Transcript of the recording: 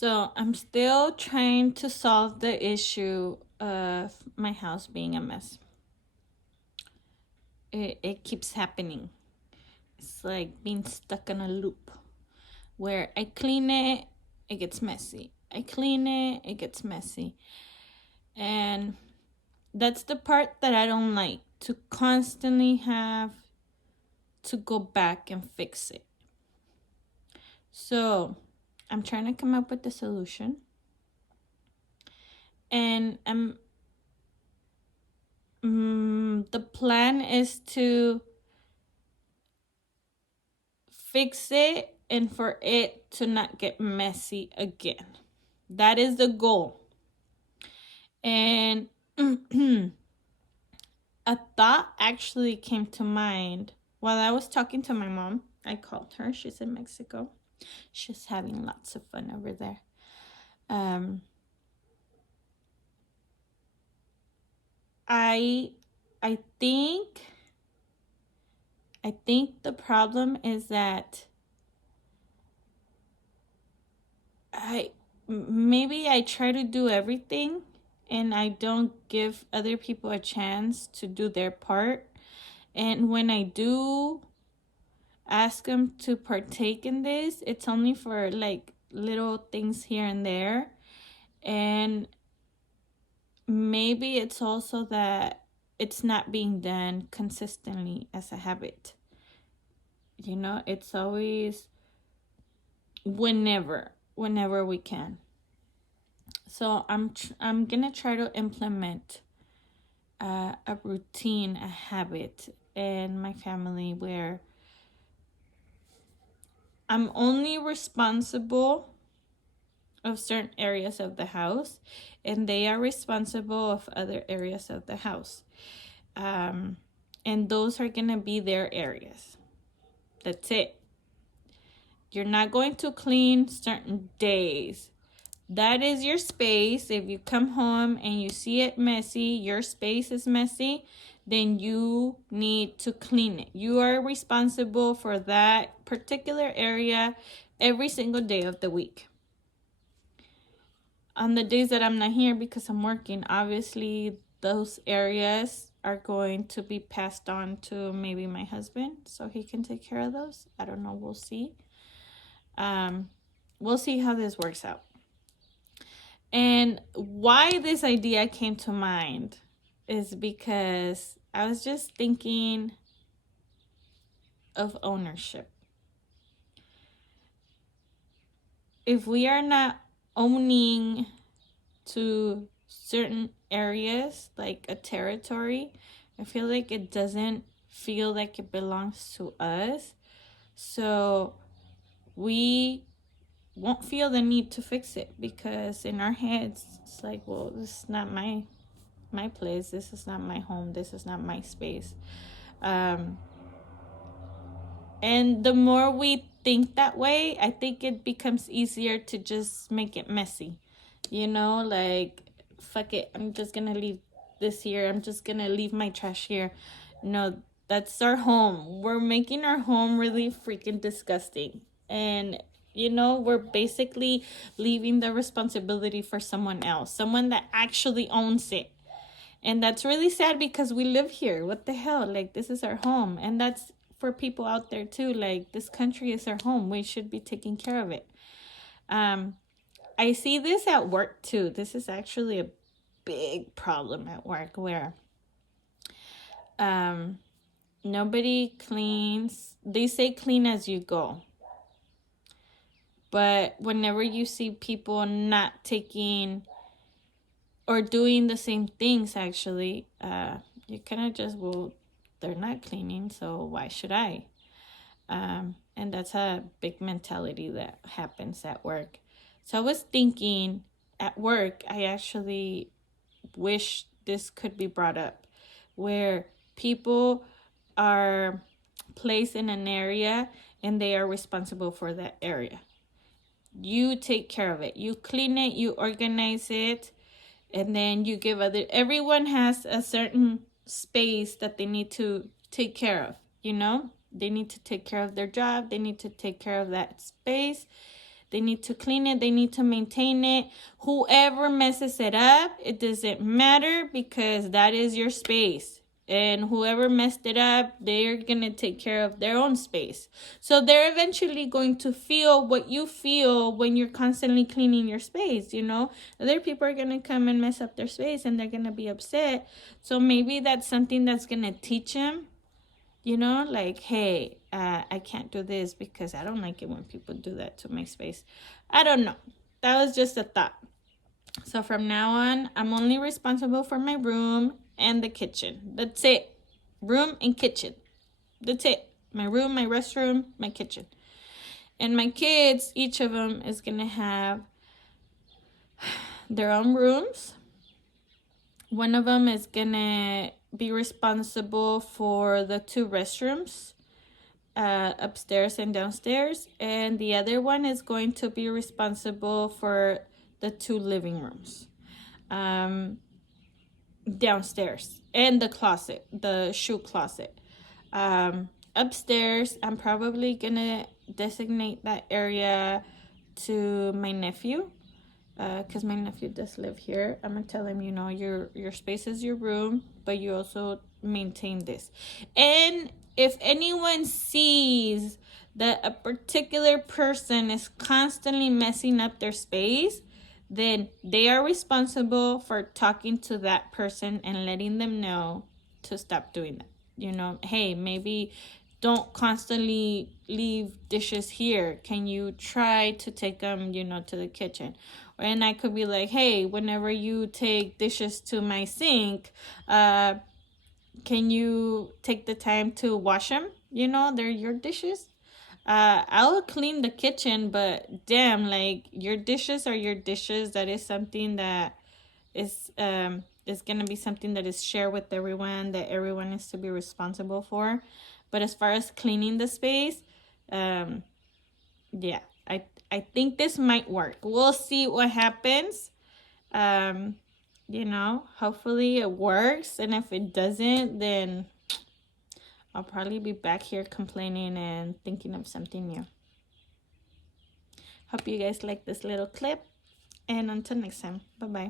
So I'm still trying to solve the issue of my house being a mess. It keeps happening. It's like being stuck in a loop where I clean it, it gets messy. I clean it, it gets messy. And that's the part that I don't like, to constantly have to go back and fix it. So I'm trying to come up with a solution. And the plan is to fix it and for it to not get messy again. That is the goal. And a thought actually came to mind while I was talking to my mom. I called her. She's in Mexico. She's having lots of fun over there. I I think the problem is that maybe I try to do everything and I don't give other people a chance to do their part. And when I do ask them to partake in this, it's only for like little things here and there. And maybe it's also that it's not being done consistently as a habit. You know, it's always whenever we can. So I'm gonna try to implement a routine, a habit in my family where I'm only responsible of certain areas of the house and they are responsible of other areas of the house. And those are gonna be their areas. That's it. You're not going to clean certain days. That is your space. If you come home and you see it messy, your space is messy, then you need to clean it. You are responsible for that particular area every single day of the week. On the days that I'm not here because I'm working, obviously those areas are going to be passed on to maybe my husband so he can take care of those. I don't know. We'll see. We'll see how this works out. And why this idea came to mind is because I was just thinking of ownership. If we are not owning to certain areas, like a territory, I feel like it doesn't feel like it belongs to us. So we won't feel the need to fix it because in our heads, it's like, well, this is not my place. This is not my home. This is not my space. And the more we think that way, I think it becomes easier to just make it messy. You know, like, fuck it. I'm just going to leave this here. I'm just going to leave my trash here. No, that's our home. We're making our home really freaking disgusting. And, you know, we're basically leaving the responsibility for someone else, someone that actually owns it. And that's really sad because we live here. What the hell? Like, this is our home. And that's for people out there too. Like, this country is our home. We should be taking care of it. I see this at work too. This is actually a big problem at work where nobody cleans. They say clean as you go. But whenever you see people not taking or doing the same things, actually, you kind of just, well, they're not cleaning, so why should I? And that's a big mentality that happens at work. So I was thinking at work, I actually wish this could be brought up where people are placed in an area and they are responsible for that area. You take care of it. You clean it, you organize it, and then you give everyone has a certain space that they need to take care of, you know? They need to take care of their job. They need to take care of that space. They need to clean it. They need to maintain it. Whoever messes it up, it doesn't matter because that is your space. And whoever messed it up, they're going to take care of their own space. So they're eventually going to feel what you feel when you're constantly cleaning your space, you know. Other people are going to come and mess up their space and they're going to be upset. So maybe that's something that's going to teach them, you know, like, hey, I can't do this because I don't like it when people do that to my space. I don't know. That was just a thought. So from now on, I'm only responsible for my room and the kitchen. That's it. Room and kitchen. That's it. My room, my restroom, my kitchen. And my kids, each of them is going to have their own rooms. One of them is going to be responsible for the 2 restrooms, upstairs and downstairs. And the other one is going to be responsible for the 2 living rooms. Downstairs and the closet, the shoe closet. Upstairs, I'm probably gonna designate that area to my nephew, because my nephew does live here. I'm gonna tell him, you know, your space is your room, but you also maintain this. And if anyone sees that a particular person is constantly messing up their space, then they are responsible for talking to that person and letting them know to stop doing that. You know, hey, maybe don't constantly leave dishes here. Can you try to take them, you know, to the kitchen? And I could be like, hey, whenever you take dishes to my sink, can you take the time to wash them? You know, they're your dishes. I'll clean the kitchen, but damn, like, your dishes are your dishes. That is something that is gonna be something that is shared with everyone, that everyone is to be responsible for. But as far as cleaning the space, yeah, I think this might work. We'll see what happens. You know, hopefully it works, and if it doesn't, then I'll probably be back here complaining and thinking of something new. Hope you guys like this little clip. And until next time, bye-bye.